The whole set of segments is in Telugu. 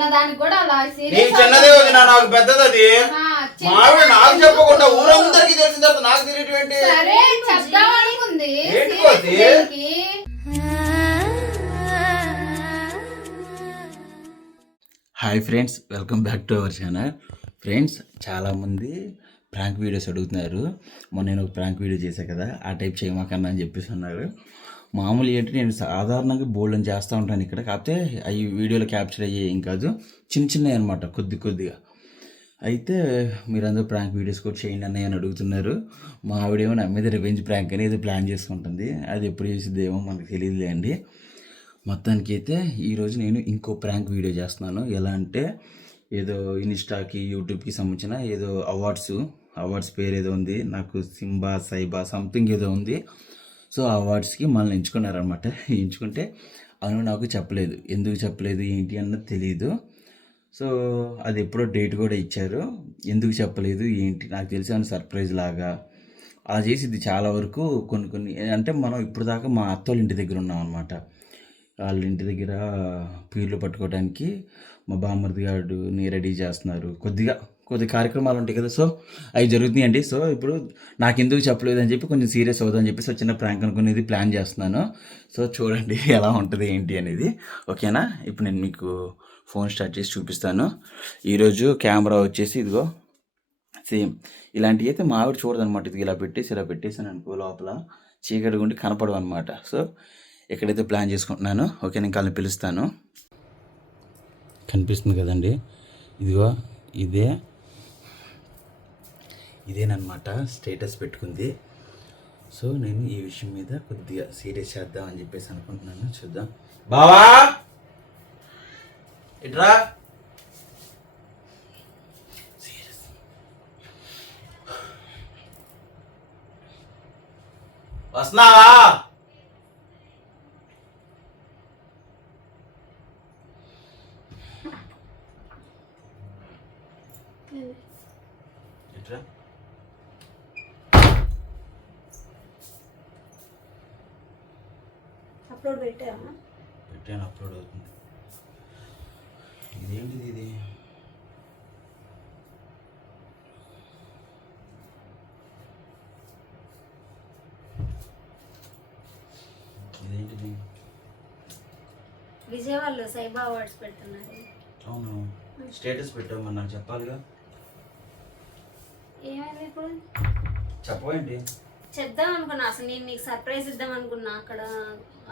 చిన్నదానికి కూడా అలా చిన్నదే వదిన నాకు పెద్దది అది మావిడ నాకు చెప్పకుండా ఊరందరికీ తెలిసిన తర్వాత నాకు తెలియటం ఏంటి? సరే చెప్దాం అనుకుంది. ఏంటి? Hi friends welcome back to our channel. Friends చాలామంది ప్రాంక్ వీడియోస్ అడుగుతున్నారు. మొన్న నేను ఒక ప్రాంక్ వీడియో చేశాను కదా ఆ టైప్ చేయమాకన్నా అని చెప్పేసి అన్నారు. మామూలు ఏంటి నేను సాధారణంగా బోల్డని చేస్తూ ఉంటాను ఇక్కడ. కాకపోతే అవి వీడియోలో క్యాప్చర్ అయ్యే ఏం కాదు. చిన్న చిన్నవి అనమాట కొద్ది కొద్దిగా. అయితే మీరందరూ ప్రాంక్ వీడియోస్ కూడా చేయండి అన్నయ్య అని అడుగుతున్నారు. మా ఆవిడేమో నా మీద రివెంజ్ ప్రాంక్ అనేది ఏదో ప్లాన్ చేసుకుంటుంది అది ఎప్పుడు చేసిద్దేమో మనకు తెలియదులే అండి. మొత్తానికి అయితే ఈరోజు నేను ఇంకో ప్రాంక్ వీడియో చేస్తున్నాను. ఎలా అంటే ఏదో ఇన్స్టాకి యూట్యూబ్కి సంబంధించిన ఏదో అవార్డ్స్ అవార్డ్స్ పేరు ఏదో ఉంది. నాకు సింబా సైబా సంథింగ్ ఏదో ఉంది. సో ఆ అవార్డ్స్కి మనల్ని ఎంచుకున్నారనమాట ఎంచుకుంటే అను నాకు చెప్పలేదు. ఎందుకు చెప్పలేదు ఏంటి అన్నది తెలియదు సో అది ఎప్పుడో డేట్ కూడా ఇచ్చారు. ఎందుకు చెప్పలేదు ఏంటి నాకు తెలిసి అని సర్ప్రైజ్ లాగా. అలా చేసిద్ది చాలా వరకు కొన్ని కొన్ని అంటే మనం ఇప్పుడు దాకా మా వాళ్ళ ఇంటి దగ్గర ఉన్నాం అనమాట వాళ్ళ ఇంటి దగ్గర పీర్లు పట్టుకోవడానికి మా బామ్మర్ది గారు రెడీ చేస్తున్నారు కొద్దిగా. కొద్ది కార్యక్రమాలు ఉంటాయి కదా. సో అవి జరుగుతున్నాయండి సో ఇప్పుడు నాకు ఎందుకు చెప్పలేదు అని చెప్పి కొంచెం సీరియస్ అవుదని చెప్పేసి చిన్న ప్రాంక్ అనుకునేది ప్లాన్ చేస్తున్నాను. సో చూడండి ఎలా ఉంటుంది ఏంటి అనేది. ఓకేనా? ఇప్పుడు నేను మీకు ఫోన్ స్టార్ట్ చేసి చూపిస్తాను. ఈరోజు కెమెరా వచ్చేసి ఇదిగో సేమ్ ఇలాంటివి అయితే మా చూడదు చూడదనమాట ఇది ఇలా పెట్టేసి ఇలా పెట్టేసాను అనుకో లోపల చీకటి గుండి కనపడవు అనమాట సో ఎక్కడైతే ప్లాన్ చేసుకుంటున్నానో ఓకే నేను కళ్ళని పిలుస్తాను. కనిపిస్తుంది కదండి. ఇదిగో ఇదే ఇదేనమాట స్టేటస్ పెట్టుకుంది. సో నేను ఈ విషయం మీద కొద్దిగా సీరియస్ చేద్దాం అని చెప్పేసి అనుకుంటున్నాను. చూద్దాం. బావా! ఇట్రా! సీరియస్. వస్తున్నావా ఎట్రా అప్లోడ్ పెట్టావా పెట్టాను అప్లోడ్ అవుతుంది ఇదేంటిది ఇది ఇదేంటిది విజయవాడలో సైబా అవార్డ్స్ పెడుతున్నారు. అవును. స్టేటస్ పెట్టావు మరి నాకు చెప్పాలిగా. ఏమైంది ఇప్పుడు? చెప్పవేంటి చెప్దాం అనుకున్నా. అసలు నేను నీకు సర్ప్రైజ్ ఇద్దాం అనుకున్నా. అక్కడ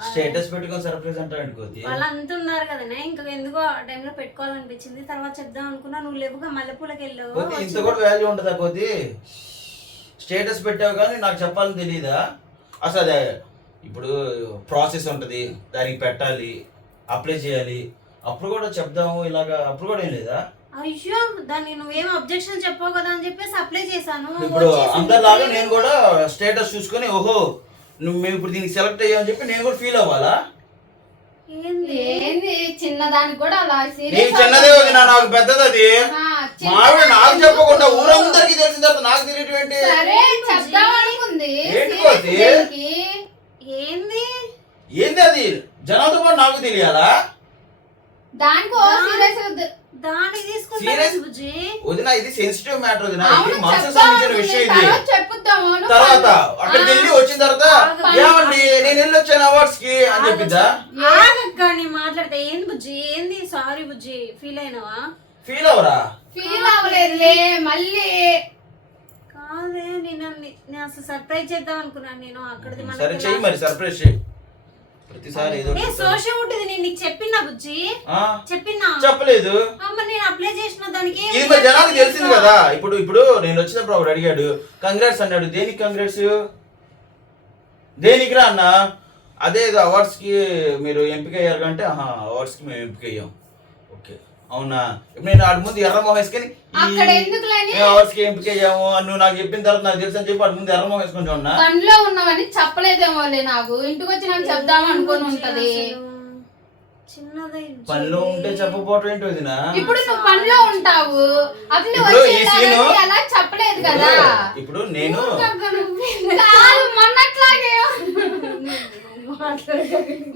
స్టేటస్ పెట్టుకొని సర్ప్రైజ్ అంటాడు కోతి వాళ్ళంతా ఉన్నారు కదనే. ఇంకా ఎందుకో ఆ టైంలో పెట్టుకోవాలనిపించింది. తర్వాత చెప్దాం అనుకున్నా. నువ్వు లేవుగా మల్లెపూలకి వెళ్ళావు. కోతి ఇంత కూడా వాల్యూ ఉంటుందా కోతి స్టేటస్ పెట్టావు కానీ నాకు చెప్పాలని తెలియదా అసలు అదే ఇప్పుడు ప్రాసెస్ ఉంటుంది. దానికి పెట్టాలి. అప్లై చేయాలి. అప్పుడు కూడా చెప్దాము ఇలాగా అప్పుడు కూడా ఏం లేదా? అయ్యో దాన్ని నువ్వేం అబ్జెక్షన్ చెప్పావు కదా అని చెప్పేసి అప్లై చేశాను. ఇప్పుడు. అందరిలాగా నేను కూడా స్టేటస్ చూసుకొని ఓహో నువ్వు మేము ఇప్పుడు దీనికి సెలెక్ట్ అయ్యామని చెప్పి నేను కూడా ఫీల్ అవ్వాలా? ఏంది? చిన్నదానికి కూడా అలా నీకు సీరియస్ చిన్నదే వదిన నాకు పెద్దది అది. ఆ, చిన్న- మావిడ నాకు చెప్పకుండా ఊరందరికీ తెలిసిన తర్వాత నాకు తెలియటం ఏంటి? సరే చెప్దాం అనుకుంది. ఏంటి సీరియస్ కోతి? దేనికి? ఏంది ఏంది అది జనాలతో పాటు నాకు తెలియాలా? దానికి ఓ సీరియస్ వద్దు. దాన్ని తీసుకుంటా Serious? బుజ్జి వదిన ఇది సెన్సిటివ్ మ్యాటర్ వదిన. అవును, ఇది మనసు చెప్దాం సంబంధించిన అనుకుంది. విషయం ఇది. తర్వాత చెప్పుద్దాము నువ్వు తర్వాత పడు. అక్కడికి వెళ్ళి వచ్చిన తర్వాత ఆగు. ఏమండి నేను వెళ్ళి వచ్చాను అవార్డ్స్కి అని చెప్పిద్దా ఆగక్క నేను మాట్లాడితే. ఏంది బుజ్జి? ఏంది? సారీ బుజ్జి. ఫీల్ అయినావా? ఫీల్ అవరా ఫీల్ అవ్వలేదులే మళ్ళీ. కాదే నేను అసలు సర్ప్రైజ్ చేద్దాం అనుకున్నాను నేను. అక్కడిది సరే చెయ్యి మరి సర్ప్రైజ్ చెయ్యి. ప్రతిసారి ఏదో ఏ సోషల్ ఉంటుంది నేను నీకు చెప్పినా బుజ్జి? ఆ, చెప్పినా? చెప్పలేదు. అమ్మ నేను అప్లై చేసిన దానికి ఇది మరి జనానికి తెలిసింది కదా ఇప్పుడు ఇప్పుడు నేను వచ్చినప్పుడు ఒకడు అడిగాడు కంగ్రాట్స్ అన్నాడు దేనికి కంగ్రాట్స్ దేనికి రా అన్న? అదే అవార్డ్స్కి మీరు ఎంపిక అయ్యారు అంటే అవార్డ్స్కి మేము ఎంపిక అయ్యాం. అవునా? ఇప్పుడు నేను ఆడి ముందు ఎర్ర మొహం వేసుకొని అక్కడ ఎందుకులేని మేము అవార్డ్స్కి ఎంపిక అయ్యాము? అని నువ్వు నాకు చెప్పిన తర్వాత నాకు తెలుసు అని చెప్పి ఆడి ముందు ఎర్ర మొహం వేసుకొని ఉన్నా? పనిలో ఉన్నవని చెప్పలేదేమోలే నాకు. ఇంటికి వచ్చి నాకు చెప్దాం అనుకుని ఉంటది. పనిలో ఉంటే చెప్పపోవటం ఏంటి వదినా? ఇప్పుడు నువ్వు పనిలో ఉంటావు. అప్పుడు అలా చెప్పలేదు కదా? ఇప్పుడు నేను కాదు మొన్నట్లాగే.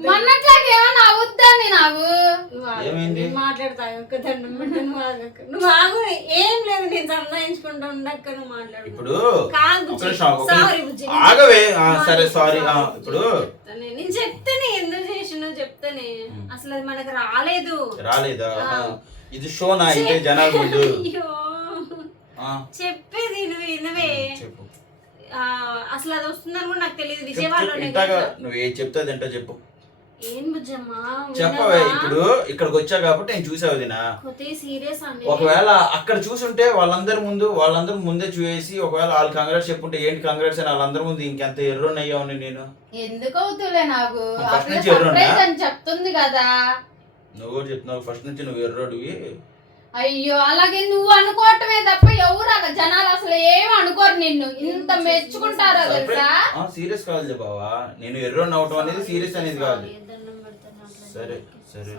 మొన్నట్లాగా అవుద్దని నాకు? నువ్వు ఆగు. ఏమైంది? నేను మాట్లాడతా ఒక్క దండం నువ్వు ఆగక్క. నువ్వు ఆగు ఏం లేదు నేను సంపాదించుకుంటా ఉండక్క నువ్వు మాట్లాడు. ఇప్పుడు బుజ్జి. ఆగవే. సరే ఇప్పుడు. నేను చెప్తానే ఎందుకు చేసినావు చెప్తానే. అసలు అది మనకు రాలేదు. రాలేదా? ఇది షోనా అయితే జనాల ముందు. అయ్యో. ఆ, చెప్పేది నువ్వు వినవే. చెప్పు. అసలు అది వస్తుందని కూడా నాకు తెలియదు. కదా. నువ్వు ఏ చెప్తే ఏంటో చెప్పు. ఏం బుజ్జమ్మా చెప్పవే ఇప్పుడు ఇక్కడికి వచ్చా కాబట్టి నేను చూసావు దినా. సీరియస్ అండి. ఒకవేళ అక్కడ చూసుంటే వాళ్ళందరి ముందు వాళ్ళందరి ముందే చూసేసి ఒకవేళ వాళ్ళు కంగ్రాట్స్ చెప్పుంటే ఏంటి కంగ్రాట్స్ అని వాళ్ళందరి ముందు ఇంకెంత ఎర్రోనయ్యావు నేను? ఎందుకు అవుతులే నాకు. ఫస్ట్ నుంచి ఎవరున్నా? సర్ప్రైజ్ అని చెప్తుంది కదా. నువ్వు కూడా చెప్తున్నావు ఫస్ట్ నుంచి నువ్వు ఎర్రోడివి అయ్యో అలాగే నువ్వు అనుకోవటమే తప్ప ఎవరు అలా జనాలు అసలు ఏం అనుకోరు నిన్ను. ఇంత మెచ్చుకుంటారో తెలుసా? సీరియస్ కాదు బావా. నేను ఎర్రోని అవటం అనేది సీరియస్ అనేది కాదు సరే, సరే.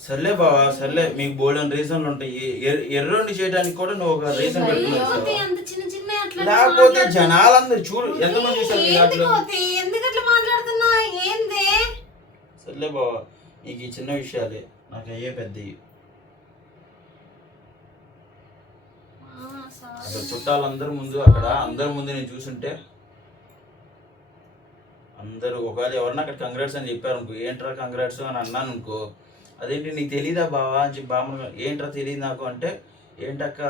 సర్లే బావా సర్లే. మీకు బోల్డెన్ రీజన్లు ఉంటాయి. ఎర్- ఎర్రోని చేయడానికి కూడా నువ్వు ఒక రీజన్ పెట్టుకున్నావు లేకపోతే జనాలందరూ చూడు ఎంతమంది చూసారు ఎందుకు అట్లా మాట్లాడుతున్నా ఏంది? సర్లే బావా నీకు ఈ చిన్న విషయాలే. నాకు అయ్యే పెద్దవి అక్కడ అసలు చుట్టాలందరి ముందు అక్కడ అందరి ముందు నేను చూసుంటే అందరూ ఒకవేళ ఎవరన్నా అక్కడ కంగ్రాట్స్ అని చెప్పారు అనుకో ఏంట్రా కంగ్రాట్స్ అని అన్నాను అనుకో అదేంటి నీకు తెలీదా బావా? అని చెప్పి బామ్మ ఏంట్రా తెలియదు నాకు? అంటే ఏంటక్క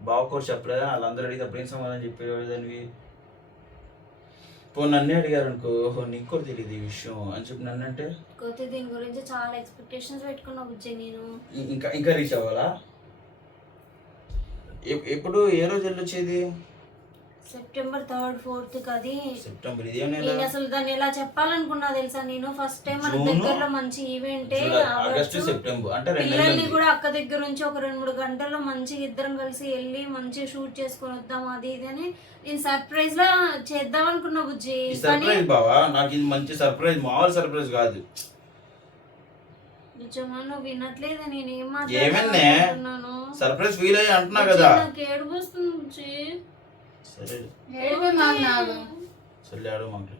బావ కూడా చెప్పలేదా? వాళ్ళందరూ అడిగితే అప్పుడు ఏం సమాధానం పో నన్నే అడిగారు అనుకో ఓహో నీకు కూడా తెలియదు ఈ విషయం అని చెప్పి నన్ను అంటే కోతి దీని గురించి చాలా ఎక్స్పెక్టేషన్స్ పెట్టుకున్నా బుజ్జి నేను. ఇంకా ఇంకా రీచ్ అవ్వాలా? ఎప్- ఎప్పుడు ఏ రోజు వెళ్ళొచ్చేది? సెప్టెంబర్ థర్డ్ ఫోర్త్ కది సెప్టెంబర్ ఇదే నేను అసలు దాన్ని ఎలా చెప్పాలనుకున్నా తెలుసా నేను? ఫస్ట్ టైం మన దగ్గరలో మంచి ఈవెంటే ఆగస్టు సెప్టెంబర్ అంటే పిల్లల్ని. కూడా అక్క దగ్గర నుంచి ఒక రెండు మూడు గంటల్లో మంచిగా ఇద్దరం కలిసి వెళ్ళి మంచిగా షూట్ చేసుకొని వద్దాం అది ఇది అని నేను సర్ప్రైజ్ లా చేద్దాం అనుకున్నా బుజ్జి సర్ప్రైజ్ బావా నాకు ఇది మంచి సర్ప్రైజ్ మామూలు సర్ప్రైజ్ కాదు. నిజమా? నువ్వు వినట్లేదు నేను ఏం? మాట్లాడుతున్నాను సర్ప్రైజ్ ఫీల్ అయ్యి అంటున్నా కదా. నాకు ఏడుపు వస్తుంది సరే. ఏడిపి మాకు నాకు సరే ఆడో మాకు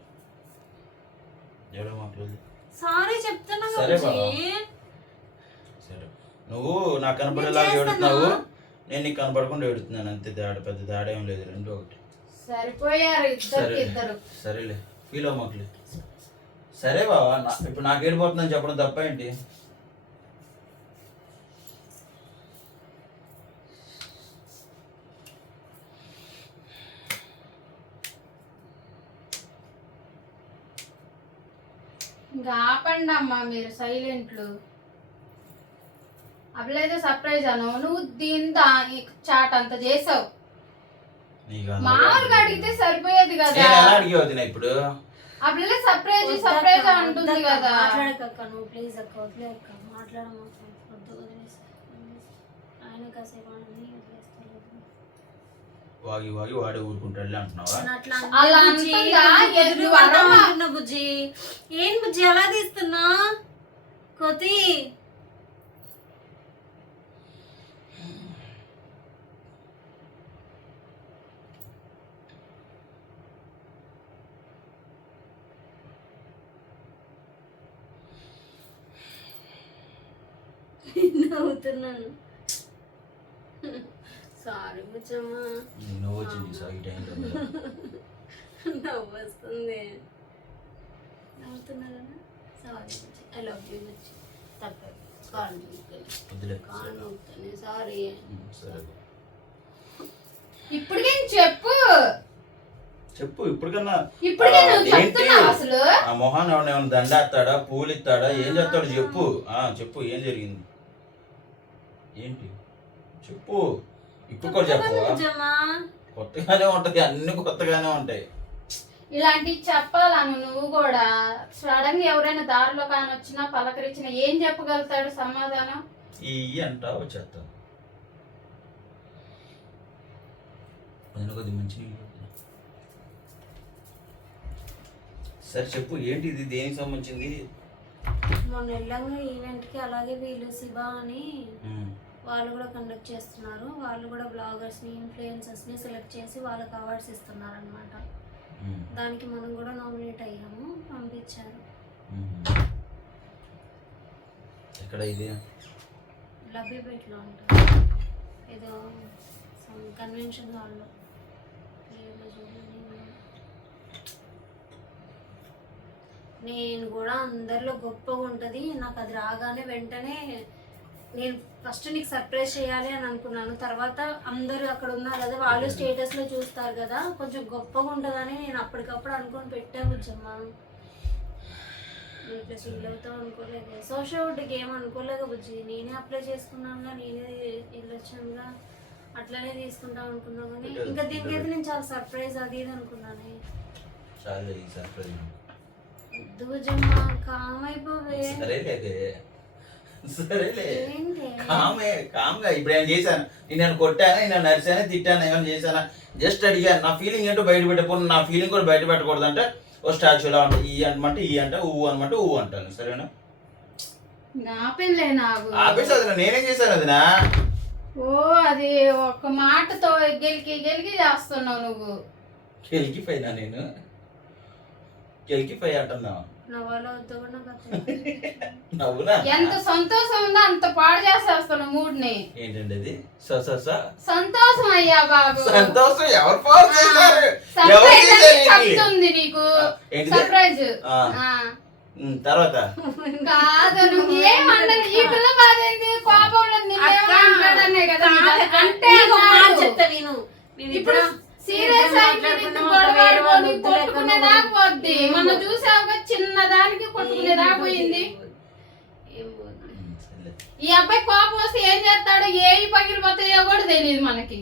ఏడో మాకు సారీ చెప్తున్నా సరే బుజ్జి. సరే. నువ్వు నాకు కనపడేలా నేను ఏడుతున్నావు. నేను నీకు కనపడకుండా ఏడుతున్నాను. అంతే తేడా పెద్ద తేడా ఏం లేదు. రెండు ఒకటి. సరిపోయారు. ఇద్దరు. సరేలే. ఫీల్ అవ్వమాకులే సరే బావా ఇప్పుడు నాకు ఏడిపోతుందని చెప్పడం తప్ప ఏంటి? ఇంకా ఆపండి అమ్మా మీరు సైలెంట్లు. అప్పుడైతే సర్ప్రైజ్ అను నువ్వు దీంతో చాట్ అంత చేసావు. మామూలుగా అడిగితే సరిపోయేది కదా. నేను ఎలా అడిగేవు వదినా ఇప్పుడు అప్పుడే సర్ప్రైజ్ సర్ప్రైజ్ అంటుంది కదా. మాట్లాడకక్క నువ్వు ప్లీజ్ అక్క వదిలే అక్క వద్దు వదిలేసి ఆయన కాసేపు వాగి వాగి వాడే ఊరుకుంటాడులే అంటున్నావా? బుజ్జి, ఏం బుజ్జి? అలా తీస్తున్నా? కొతి. నవ్వుతున్నాను. నువ్వు వచ్చింది సార్ ఈ టైంలో నవ్వు వస్తుంది నవ్వుతున్నా కదా సారీ ఐ లవ్ యూ బుజ్జి. తప్పే కాను వద్దులే కాను సారీ. ఉమ్, సరే. ఇప్పటికే చెప్పు? చెప్పు ఇప్పటికన్నా ఏంటి? ఆ మొహాన్ ఎవరిని ఏమైనా దండేస్తాడా పూలు ఇస్తాడా ఏం చేస్తాడు చెప్పు. ఆ చెప్పు ఏం జరిగింది? ఏంటి? చెప్పు. ఇప్పుడు కూడా చెప్పవా? కొత్తగానే ఉంటది అన్ని కొత్తగానే ఉంటాయి. ఇలాంటివి చెప్పాలను నువ్వు కూడా. సడన్గా ఎవరైనా దారిలో కాని వచ్చినా పలకరించినా ఏం చెప్పగలుగుతాడు సమాధానం? ఈ అంట వచ్చేస్తా నేను కొద్ది మంచి. సరే చెప్పు ఏంటి ఇది దేనికి సంబంధించింది? మొన్న వెళ్ళంగా ఈవెంట్కి అలాగే వీళ్ళు శివ అని. వాళ్ళు కూడా కండక్ట్ చేస్తున్నారు. వాళ్ళు కూడా బ్లాగర్స్ని ఇన్ఫ్లుయెన్సర్స్ని సెలెక్ట్ చేసి వాళ్ళకి అవార్డ్స్ ఇస్తున్నారు అనమాట ఉమ్. దానికి మనం కూడా నామినేట్ అయ్యాము. పంపించారు. ఎక్కడ ఇది? లబ్బీపేటలో ఉంటుంది ఏదో కన్వెన్షన్ హాల్లో. నేను కూడా అందరిలో గొప్పగా ఉంటుంది. నాకు అది రాగానే వెంటనే నేను ఫస్ట్ నీకు సర్ప్రైజ్ చేయాలి అని అనుకున్నాను. తర్వాత అందరూ అక్కడ ఉన్నారు కదా వాళ్ళు స్టేటస్లో చూస్తారు కదా కొంచెం గొప్పగా ఉంటుందని నేను అప్పటికప్పుడు అనుకొని పెట్టాను బుజ్జమ్మ. ఇట్లా ఫీల్ అవుతావు అనుకోలేదు. సోషల్ వుడ్కి ఏం అనుకోలేదు బుజ్జి. నేనే అప్లై చేసుకున్నానుగా నేనే వెళ్ళొచ్చానుగా. అట్లనే తీసుకుంటాం అనుకున్నాను కానీ ఇంకా దీనికి అయితే నేను చాలా సర్ప్రైజ్ అది ఇది అనుకున్నాను. చాలు ఈ సర్ప్రైజ్ వద్దు బుజ్జమ్మ కామ్ అయిపోవే. సరేలే. కామే కామ్గా ఇప్పుడు ఏం చేశాను? నేను నన్ను కొట్టాను? నేను నరిశాను తిట్టాను? ఏమైనా చేశానా? జస్ట్ అడిగాను నా ఫీలింగ్ ఏంటో బయట పెట్టకపోతే నా ఫీలింగ్ కూడా బయట పెట్టకూడదు అంటే ఓ స్టాచ్యూలా ఉంటుంది ఈ అనమంటే ఈ అంటే ఊ అనమంటే ఊ అంటాను సరేనా? ఆపేసి అది నేనేం చేశాను అది నా ఓ అది ఒక మాటతో గెలికి గెలికి చేస్తున్నావు నువ్వు. కెలికిపోయినా నేను? కెలికిపోయి అంటున్నా నా వాళ్ళ వద్దు కూడా నాకు అర్థం కాదు. నవ్వునా? ఎంత సంతోషం ఉందో అంత పాడు చేసేస్తున్నావు మూడ్ని. ఏంటండి అది? స స స? సంతోషం అయ్యా బాబు. సంతోషం ఎవరు చేశారు? ఏంటి? చెప్తుంది నీకు? సర్ప్రైజ్ తర్వాత? కాదు నువ్వు ఏమన్నది ఈ పిల్ల బాధ ఏంది? కోపంలో నిన్నేమో అక్క, అంటాడనే కదా నీకు. అది అంటే. చెప్తా విను. ఇప్పుడు సీరియస్ కొట్టుకునే దాకా పోద్ది. మొన్న. చూసావుగా చిన్న దానికి కొట్టుకునే దాకా పోయింది. ఈ అబ్బాయి కోపం వస్తే ఏం చేస్తాడు ఏ పగిలిపోతాయో కూడా తెలియదు మనకి.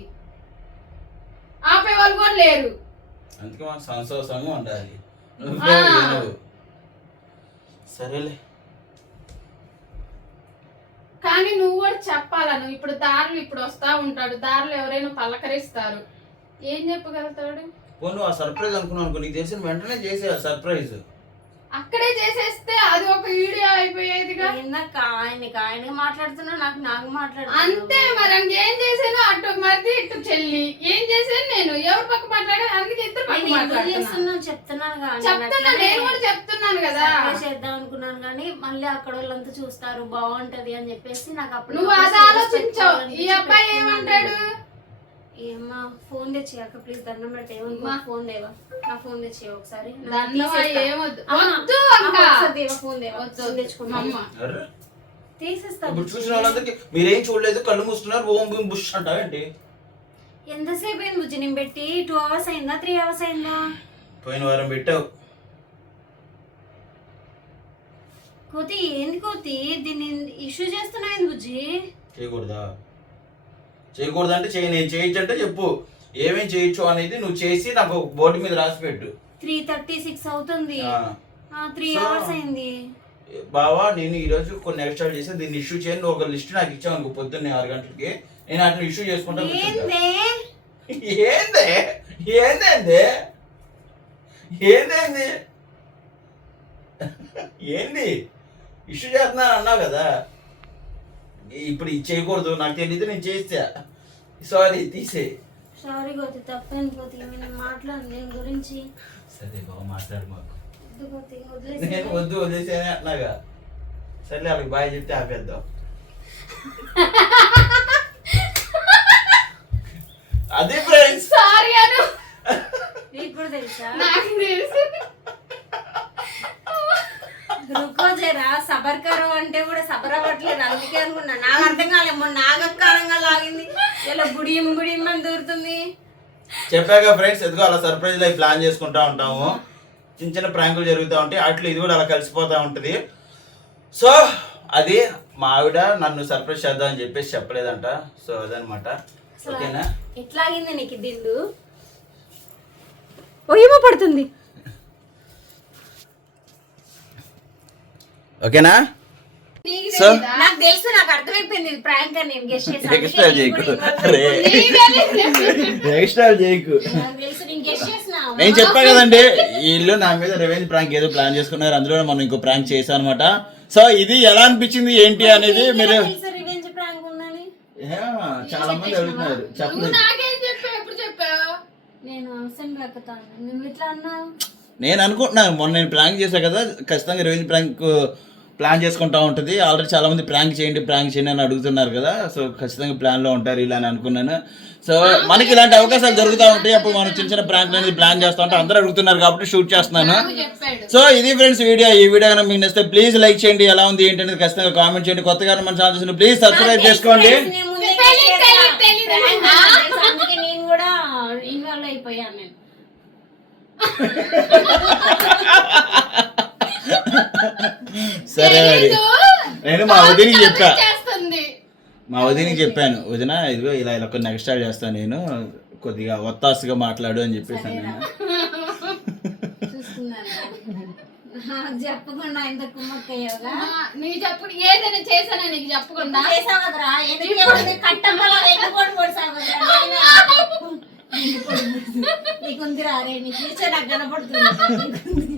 ఆపే వాళ్ళు కూడా లేరు. అందుకే మనకు సంతోషంగా ఉండాలి. సరేలే. కానీ నువ్వు కూడా చెప్పాలా నువ్వు ఇప్పుడు దారులు ఇప్పుడు వస్తా ఉంటాడు. దారులు ఎవరైనా పలకరిస్తారు. ఏం చెప్పగలుగుతాడు? పో నువ్వు ఆ సర్ప్రైజ్ అనుకున్నావు అనుకో నీకు తెలిసిన వెంటనే చేసే సర్ప్రైజ్ అక్కడే చేసేస్తే అది ఒక వీడియో అయిపోయేదిగా? ఏందక్క ఆయనకి ఆయనకి మాట్లాడుతున్నా నాకు నాకు మాట్లాడుతున్నా అంతే మరి ఇంకేం చేశాను? అటు మధ్య ఇటు చెల్లి. ఏం చేశాను నేను? ఎవరి పక్క మాట్లాడా అందుకే ఇద్దరు పక్క నేను ఎందుకు మాట్లాడుతున్నా. చేస్తున్నాను చెప్తున్నాను కదా, నేను చెప్తున్నా అట్లనే నేను కూడా చెప్తున్నాను కదా. చేద్దాం అనుకున్నాను కానీ మళ్ళీ అక్కడ వాళ్ళంతా చూస్తారు బాగుంటది అని చెప్పేసి నాకు అప్పుడు నువ్వు అది ఆలోచించావు. ఈ అబ్బాయి ఏమంటాడు? ఏమ్మా ఫోన్ తెచ్చి అక్క? ప్లీజ్ దండం పెట్టి. ఫోన్ దేవా నా ఫోన్ తెచ్చి ఒకసారి? ఫోన్ దేవా. చూసిన వాళ్ళందరికీ మీరేం చూడలేదు కళ్ళు మూస్తున్నారు ఓం బూమ్ బుష్ అంటావేంటి ఎంతసేపు అయింది బుజ్జి నేను పెట్టి? టూ అవర్స్ అయిందా త్రీ అవర్స్ అయిందా? పోయిన వారం పెట్టావు. కోతి ఏంది కోతి? దీన్ని ఇష్యూ చేస్తున్నావు బుజ్జి? చేయకూడదా? చేయకూడదు అంటే చేయి నేను చేయొచ్చు అంటే చెప్పు. ఏమేం చేయొచ్చు అనేది నువ్వు చేసి నాకు ఒక బోర్డు మీద రాసి పెట్టు. త్రీ థర్టీ సిక్స్ అవుతుంది. త్రీ అవర్స్ అయింది. బావా నేను ఈ రోజు కొన్ని ఎక్స్ట్రా చేసి దీన్ని ఇష్యూ చేయను. నువ్వు ఒక లిస్ట్ నాకు ఇచ్చావు అనుకో పొద్దున్నే ఆరు గంటలకి. నేను అట్లా ఇష్యూ చేసుకుంటా. ఏందే? ఏందే? ఏందేంది? ఏందేంది? ఏంది? ఇష్యూ చేస్తున్నాను అన్నావు కదా. ఇప్పుడు ఇది చేయకూడదు నాకు తెలియదు నేను చేస్తా. సారీ తీసే. సారీ కోతి తప్పని కోతి నేను మాట్లాడు దీని గురించి. సరే బావ మాట్లాడు మాకు. వద్దు కోతి వదిలేసి నేను వద్దు వదిలేసేనే అన్నాగా సర్లే వాళ్ళకి బాయ్ చెప్తే ఆపేద్దాం. అదే ఫ్రెండ్స్ సారీ అను. కూడా తెలుసా? నాకు తెలుసు. రుకో జరా సబర్ కరో అంటే కూడా సబర్ అవ్వట్లేదు అందుకే అనుకున్నా. నాకు అర్థం కాలేదు మొన్న నాగకారంగా లాగింది. ఇలా గుడియం గుడియం అని దూరుతుంది. చెప్పాక ఫ్రెండ్స్ ఎదుగో అలా సర్ప్రైజ్ లైఫ్ ప్లాన్ చేసుకుంటా ఉంటాము. చిన్న చిన్న ప్రాంకులు జరుగుతూ ఉంటాయి. వాటిలో ఇది కూడా అలా కలిసిపోతూ ఉంటుంది. సో అది మా ఆవిడ నన్ను సర్ప్రైజ్ చేద్దామని చెప్పేసి చెప్పలేదంట. సో అదనమాట. ఓకేనా? ఎట్లాగింది నీకు దిండు ఓయేమో పడుతుంది. ఓకేనా? నీకు సో? నాకు తెలుసు నాకు అర్థమైపోయింది. ఇది ప్రాంక్ అని నేను గెస్ట్ చేశాను. ఎక్స్ట్రా చేయకు. ఎక్స్ట్రా చేయకు. నేను చెప్పా కదండి వీళ్ళు నా మీద రివెంజ్ ప్రాంక్ ఏదో ప్లాన్ చేసుకున్నారు. అందులో మనం ఇంకో ప్రాంక్ చేశాం అనమాట సో ఇది ఎలా అనిపించింది ఏంటి అనేది మీరు రివెంజ్ ప్రాంక్ ఉందని. ఏ, చాలా మంది అడుగుతున్నారు. చెప్పలేదు. నేను అవసరం లేకపోతాను. నువ్వు ఇట్లా అన్నావు. నేను అనుకుంటున్నాను మొన్న నేను ప్రాంక్ చేశా కదా ఖచ్చితంగా రివెంజ్ ప్రాంక్ ప్లాన్ చేసుకుంటా ఉంటుంది. ఆల్రెడీ చాలా మంది ప్రాంక్ చేయండి ప్రాంక్ చేయండి అని అడుగుతున్నారు కదా సో ఖచ్చితంగా ప్లాన్లో ఉంటారు ఇలా అని అనుకున్నాను. సో మనకి ఇలాంటి అవకాశాలు జరుగుతూ ఉంటాయి అప్పుడు మనం చిన్న చిన్న ప్రాంక్ అనేది ప్లాన్ చేస్తూ ఉంటాం అందరూ అడుగుతున్నారు కాబట్టి షూట్ చేస్తున్నాను. సో ఇది ఫ్రెండ్స్ వీడియో ఈ వీడియో కనుక మీకు నచ్చితే ప్లీజ్ లైక్ చేయండి ఎలా ఉంది ఏంటి అనేది ఖచ్చితంగా కామెంట్ చేయండి. కొత్తగా మన ఛానల్ చూసిన ప్లీజ్ సబ్స్క్రైబ్ చేసుకోండి. ఇన్వాల్వ్ అయిపోయాను నేను. సరే మరి. నేను మా వదినికి చెప్పా. మా వదినికి చెప్పాను వదిన ఇదిగో ఇలా ఇలా కొన్ని ఎక్స్ట్రా చేస్తాను నేను కొద్దిగా ఒత్తాసుగా మాట్లాడు అని చెప్పేసాను నేను చెప్పకుండా ఇంత కుమ్మక్కయ్యావుగా? ఆ, నీకు చెప్పు ఏదైనా చేశానా నీకు చెప్పకుండా? చేసావు కదరా? ఎందుకు ఎవరిని కట్టమ్మలా కదరా? నాయనా. నీకుంది రారే నీ నాకు కనపడుతుంది.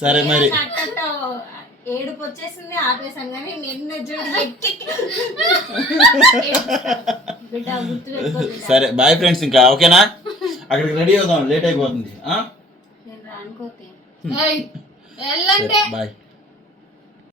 సరే మరి. ఏడుపు వచ్చేసింది ఆపేసాను కానీ నిన్న చూడు సరే బాయ్ ఫ్రెండ్స్ ఇంకా ఓకేనా? అక్కడికి రెడీ అవుదాం లేట్ అయిపోతుంది బాయ్